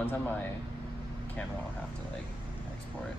One's on my camera, I'll have to like export.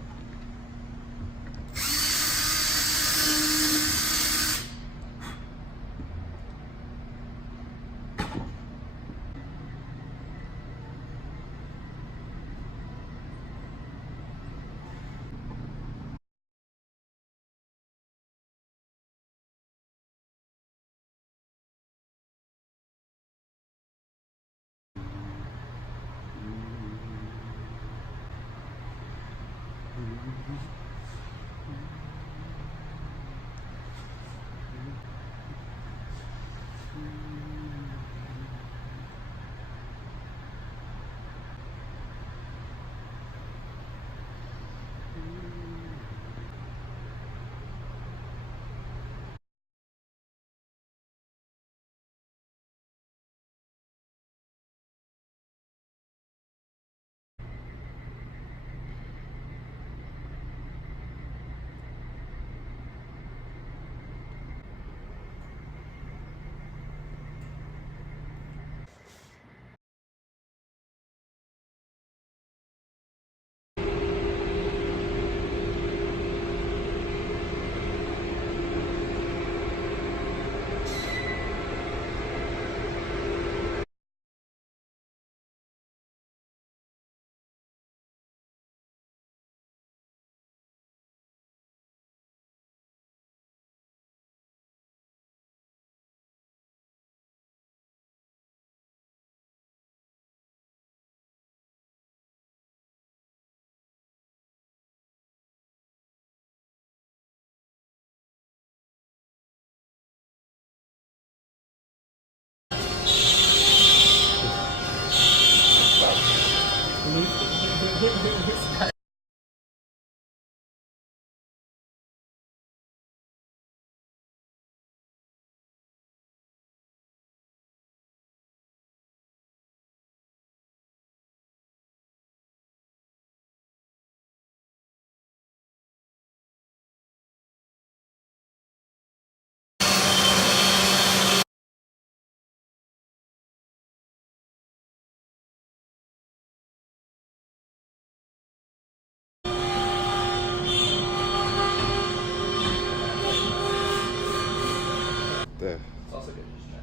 There. It's also good to just check.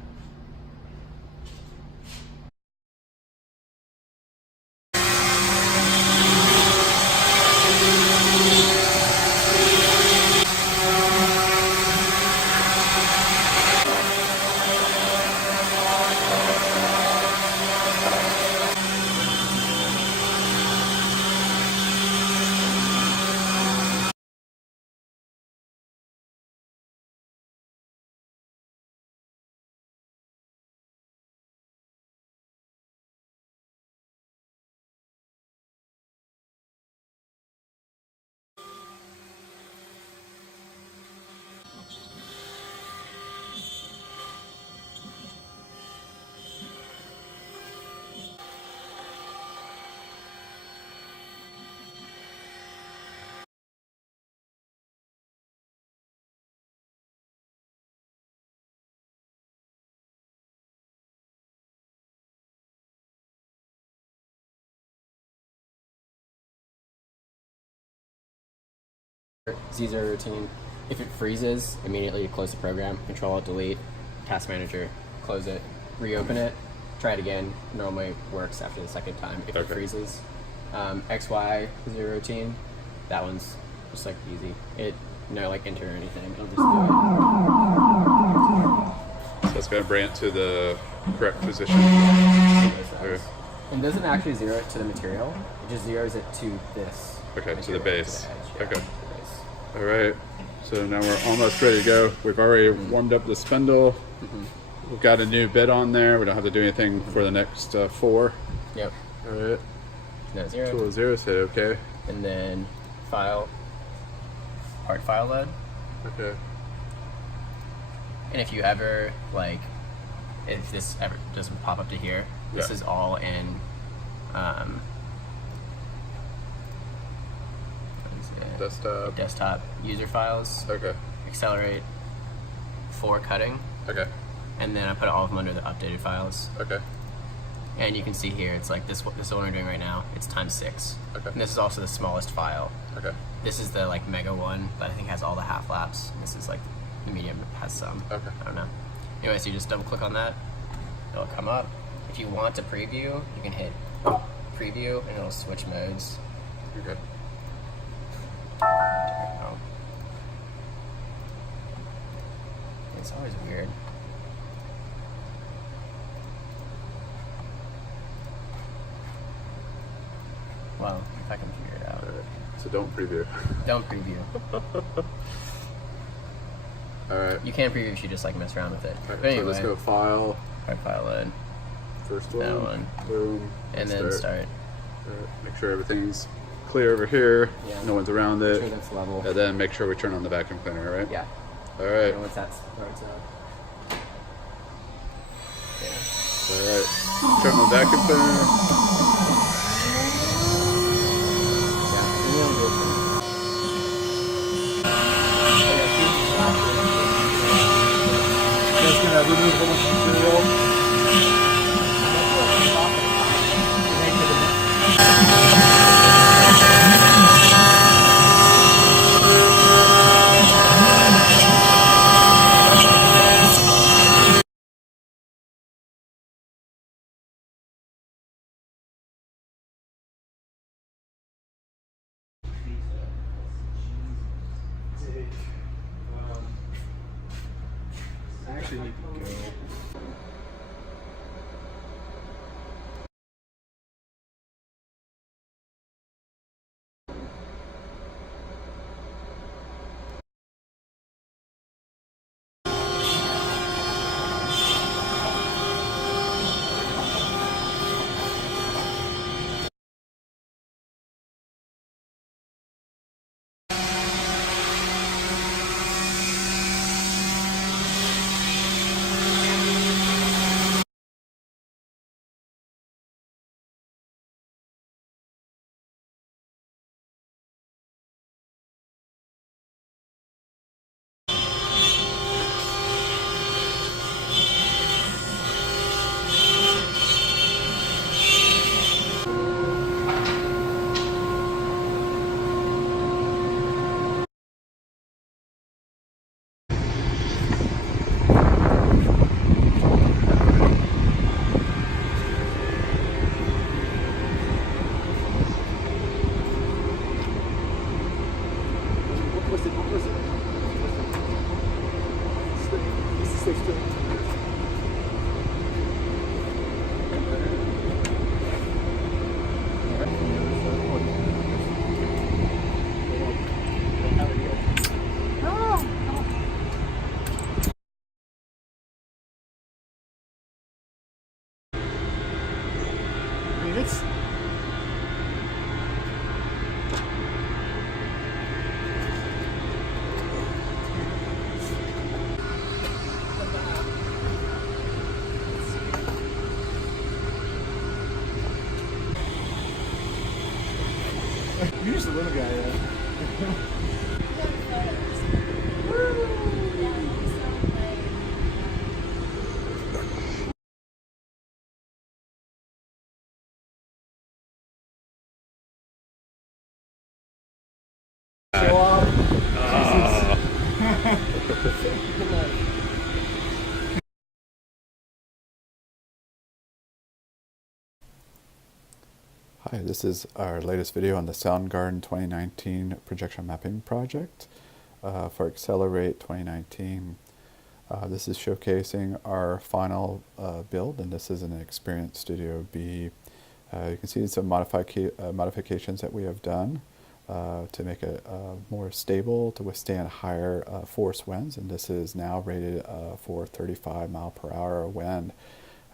Z0 routine. If it freezes, immediately close the program, Control-Alt-Delete, Task Manager, close it, reopen it, try it again. Normally works after the second time if it freezes. XY zero routine, that one's just like easy. No like enter or anything, it'll just do it. So it's going to bring it to the correct position. Okay. And doesn't actually zero it to the material, it just zeroes it to this. Okay, to the material, base. to the edge, yeah, Okay. to the base. All right. So now we're almost ready to go. We've already warmed up the spindle. We've got a new bit on there. We don't have to do anything for the next 4. Yep. All right. No zero. Tool 0, say okay. And then file, part file load. Okay. And if you ever, like, if this ever doesn't pop up to here, this is all in, desktop user files. Okay. Accelerate for cutting. Okay. And then I put all of them under the updated files. Okay. And you can see here, it's like this is what we're doing right now. It's ×6. Okay. And this is also the smallest file. Okay. This is the like mega one that I think has all the half laps. And this is like the medium has some. Okay. I don't know. Anyway, so you just double click on that. It'll come up. If you want to preview, you can hit preview and it'll switch modes. You're good. Oh. It's always weird. Well, if I can figure it out. All right. So don't preview. Don't preview. All right. You can preview if you just like mess around with it. All right, But anyway, so let's go file. file load, First that one. one. Boom. and then start. Make sure everything's clear over here. Yeah. No one's around Make it. sure that's level. And then make sure we turn on the vacuum cleaner, right? Yeah. All right. And once that's starts up. Yeah. All right. Turn on the vacuum cleaner. Yeah. And then we'll go Just gonna remove a whole bunch of material. I actually need to go. What was it? What was it? This is 16. I mean, it's you're just a little guy, yeah. Show off. Hi, this is our latest video on the Soundgarden 2019 projection mapping project for Accelerate 2019. This is showcasing our final build, and this is an Experience Studio B. You can see some modifications that we have done to make it more stable, to withstand higher force winds, and this is now rated for 35 mile per hour wind.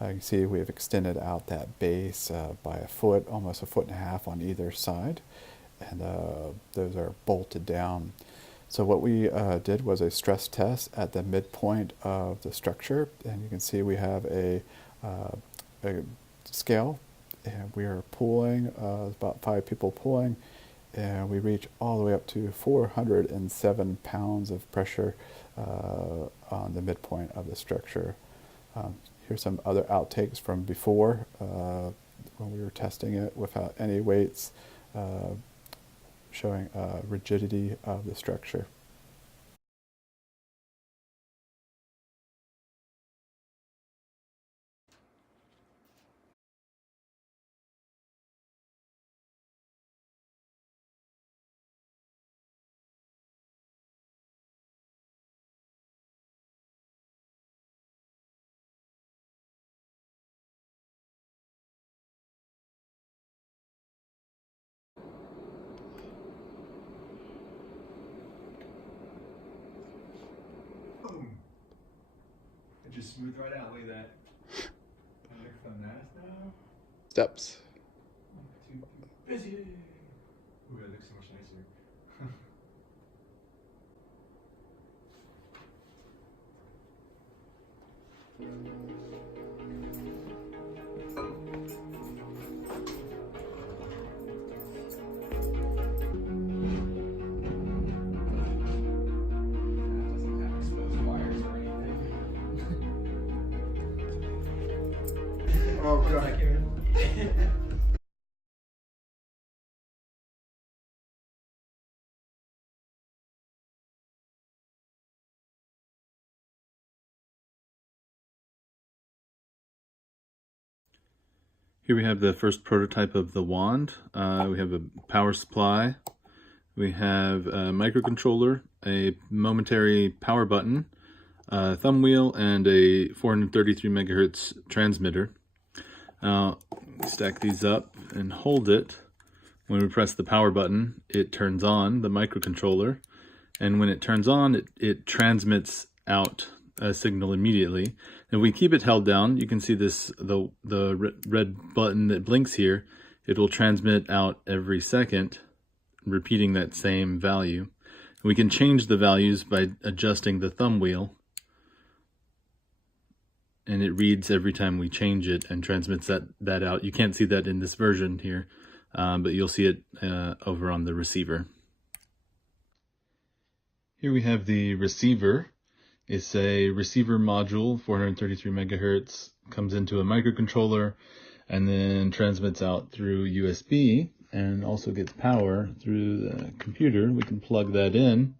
You can see we have extended out that base by a foot, almost a foot and a half on either side, and those are bolted down. So what we did was a stress test at the midpoint of the structure, and you can see we have a scale, and we are pulling, about 5 people pulling, and we reach all the way up to 407 pounds of pressure on the midpoint of the structure. Here's some other outtakes from before when we were testing it without any weights, showing rigidity of the structure. Boom. It just smoothed right out. Look at that. I'm looking for the mask now. Steps. Too busy. Ooh, that looks so much nicer. Doesn't have exposed wires or anything. Oh god. Here we have the first prototype of the wand. We have a power supply. We have a microcontroller, a momentary power button, a thumb wheel, and a 433 megahertz transmitter. Stack these up and hold it. When we press the power button, it turns on the microcontroller. And when it turns on, it transmits out a signal immediately. If we keep it held down, you can see the red button that blinks here. It will transmit out every second, repeating that same value. We can change the values by adjusting the thumb wheel, and it reads every time we change it and transmits that out. You can't see that in this version here, but you'll see it over on the receiver. Here we have the receiver. It's a receiver module, 433 megahertz, comes into a microcontroller and then transmits out through USB and also gets power through the computer. We can plug that in,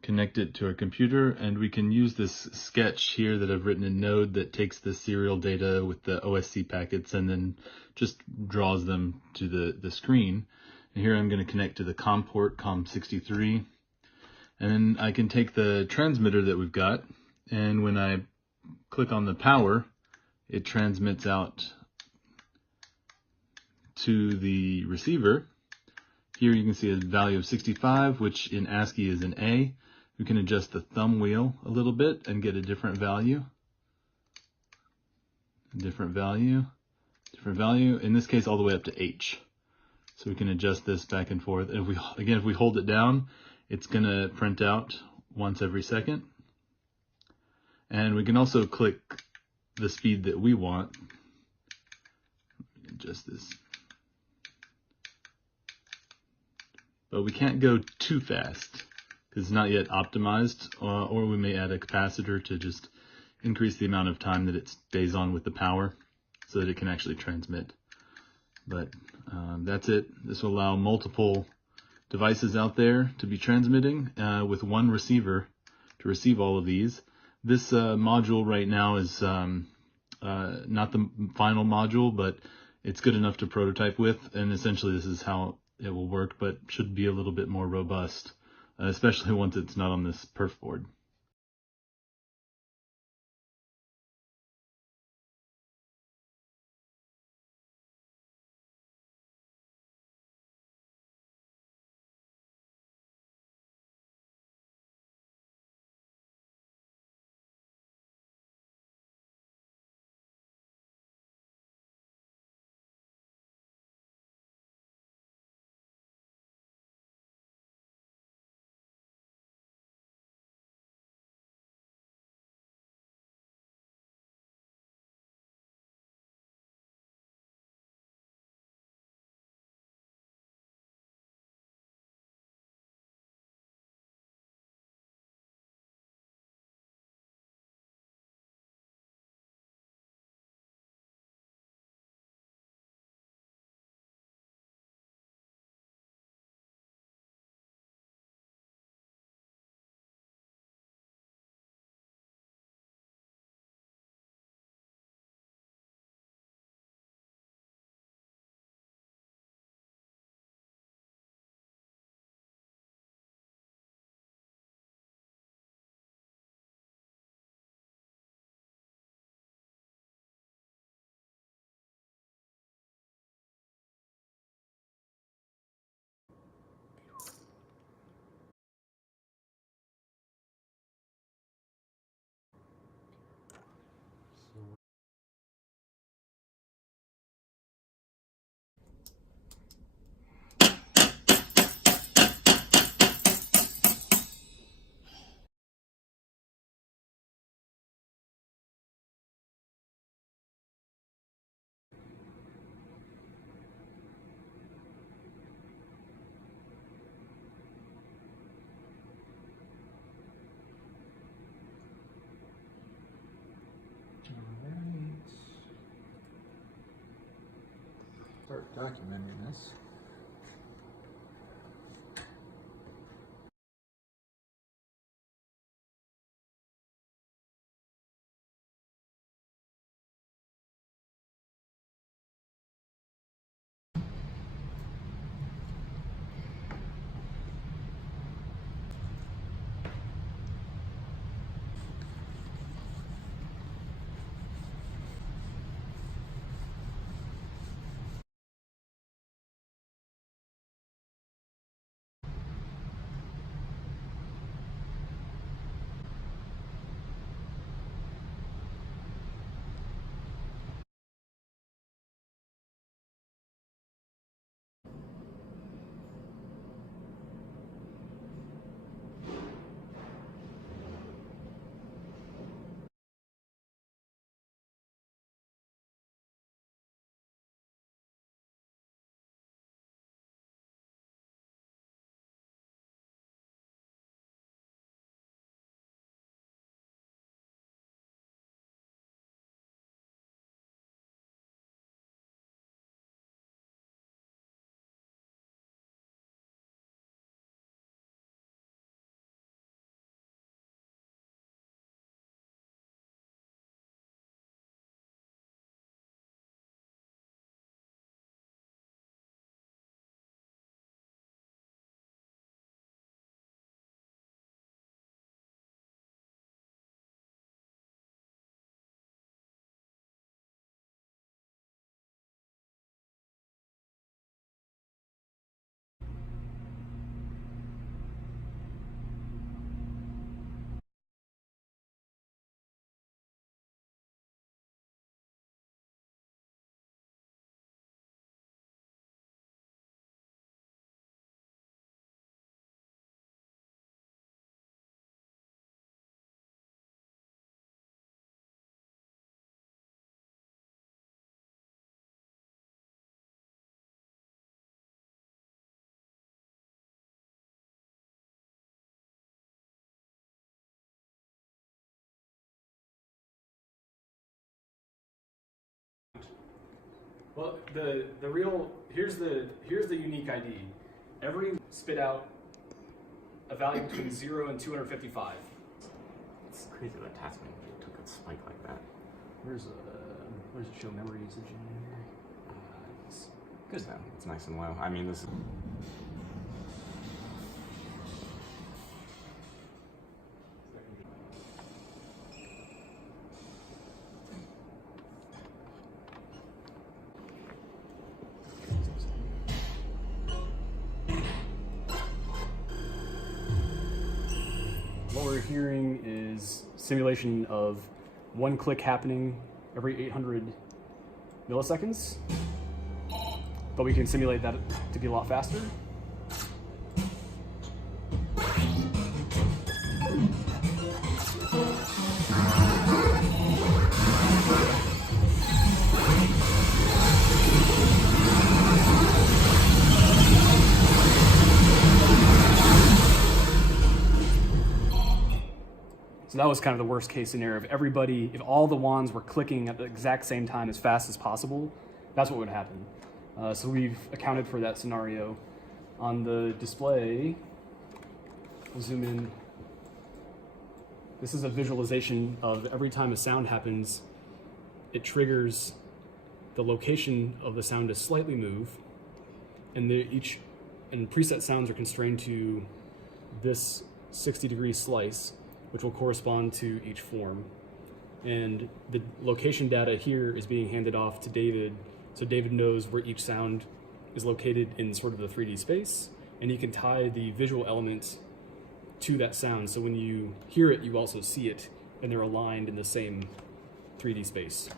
connect it to our computer, and we can use this sketch here that I've written in Node that takes the serial data with the OSC packets and then just draws them to the screen. And here I'm going to connect to the COM port, COM63. And then I can take the transmitter that we've got, and when I click on the power, it transmits out to the receiver. Here you can see a value of 65, which in ASCII is an A. We can adjust the thumb wheel a little bit and get a different value. Different value. In this case, all the way up to H. So we can adjust this back and forth. And if we hold it down, it's going to print out once every second. And we can also click the speed that we want. Adjust this. But we can't go too fast because it's not yet optimized, or we may add a capacitor to just increase the amount of time that it stays on with the power so that it can actually transmit. But that's it. This will allow multiple devices out there to be transmitting with one receiver to receive all of these. This module right now is not the final module, but it's good enough to prototype with, and essentially this is how it will work, but should be a little bit more robust, especially once it's not on this perf board. start documenting this. Well, the real here's the unique ID. Every spit out a value between 0 and 255. It's crazy that task manager took a spike like that. Where's it show memory usage in here? It's good though. It's nice and low. I mean, this is. What we're hearing is simulation of one click happening every 800 milliseconds, but we can simulate that to be a lot faster. So that was kind of the worst case scenario. If all the wands were clicking at the exact same time as fast as possible, that's what would happen. So we've accounted for that scenario. On the display, we'll zoom in. This is a visualization of every time a sound happens, it triggers the location of the sound to slightly move, and preset sounds are constrained to this 60-degree slice, which will correspond to each form. And the location data here is being handed off to David, so David knows where each sound is located in sort of the 3D space, and he can tie the visual elements to that sound, so when you hear it, you also see it, and they're aligned in the same 3D space.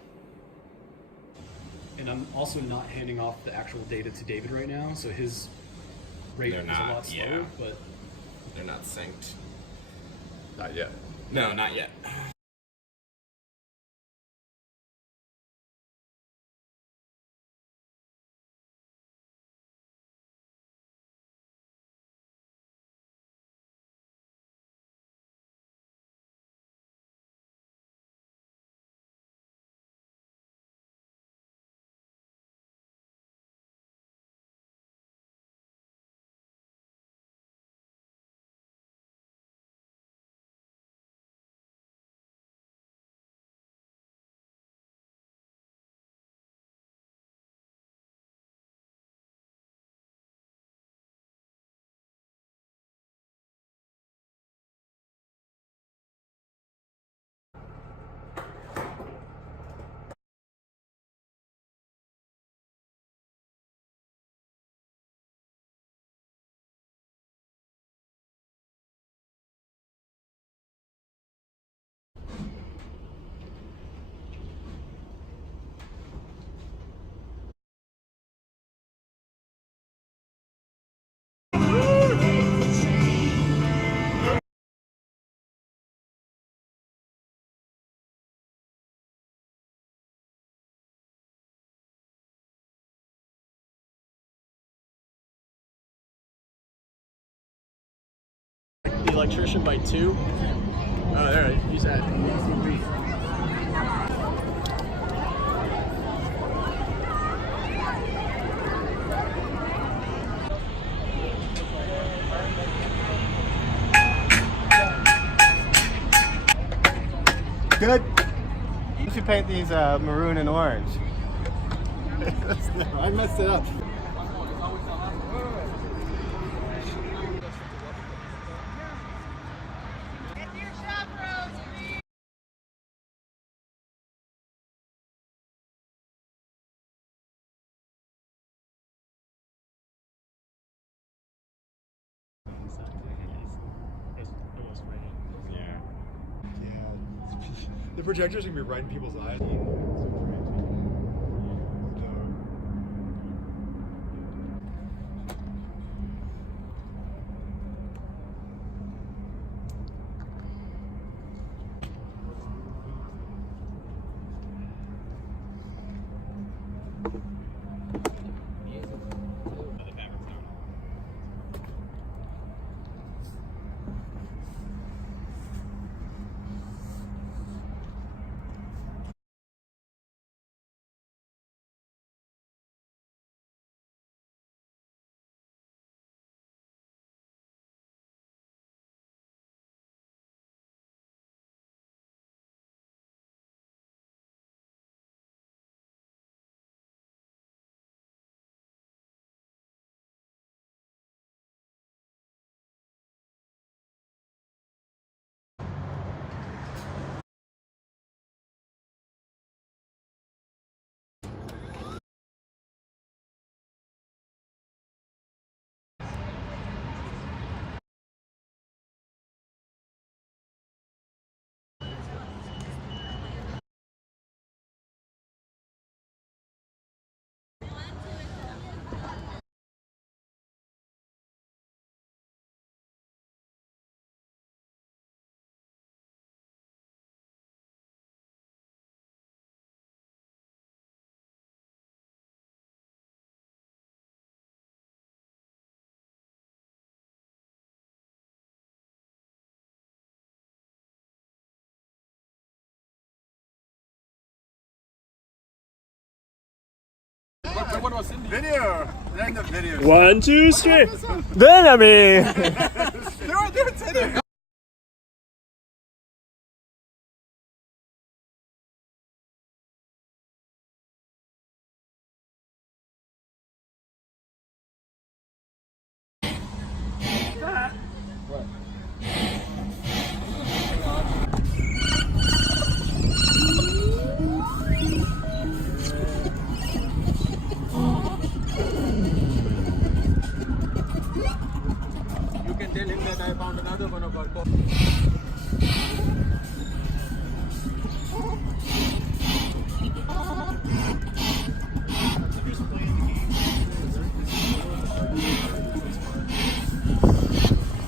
And I'm also not handing off the actual data to David right now, so his rate is a lot slower, but They're not synced. Not yet. No, not yet. electrician by 2. Oh, there, he's at. Good. You should paint these maroon and orange. I messed it up. The projector's gonna be right in people's eyes. What was in the video? Then the video. 1, 2, 3. Benjamin! You can tell him that I found another one of our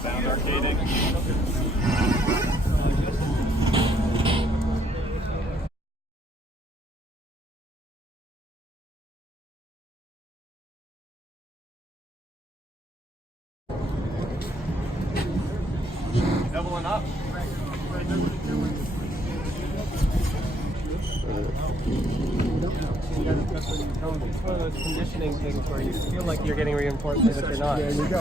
Sound arcading. doubling up. It's one of those conditioning things where you feel like you're getting reinforcement, but you're not. There you go.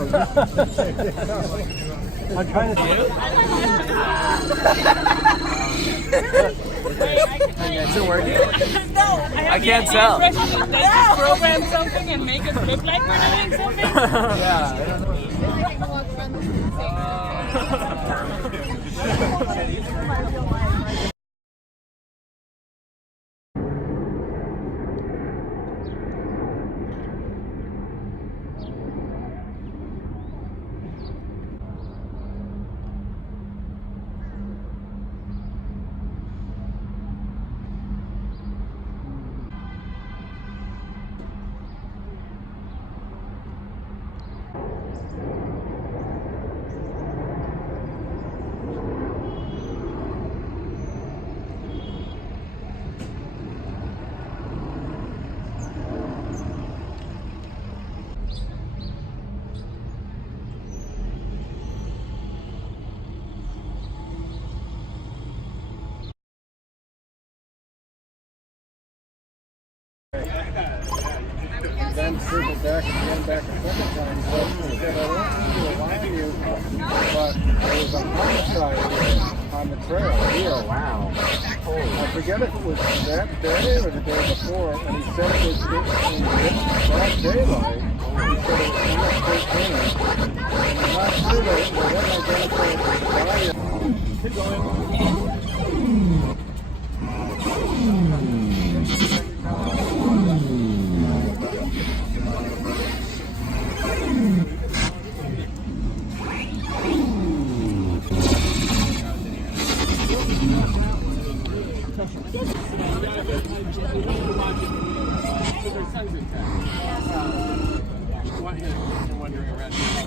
I'm trying to do it. Is it working? No, I can't tell. Program something and make it look like we're doing something. Yeah. circle back and back a second time. So he said, I don't mean to alarm you, but there was a homicide on the trail here. Oh, wow. I forget if it was that day or the day before, and he said it was in broad daylight. He said it was almost 13. And I'm not sure that they haven't identified the body. Keep going. Wondering around here.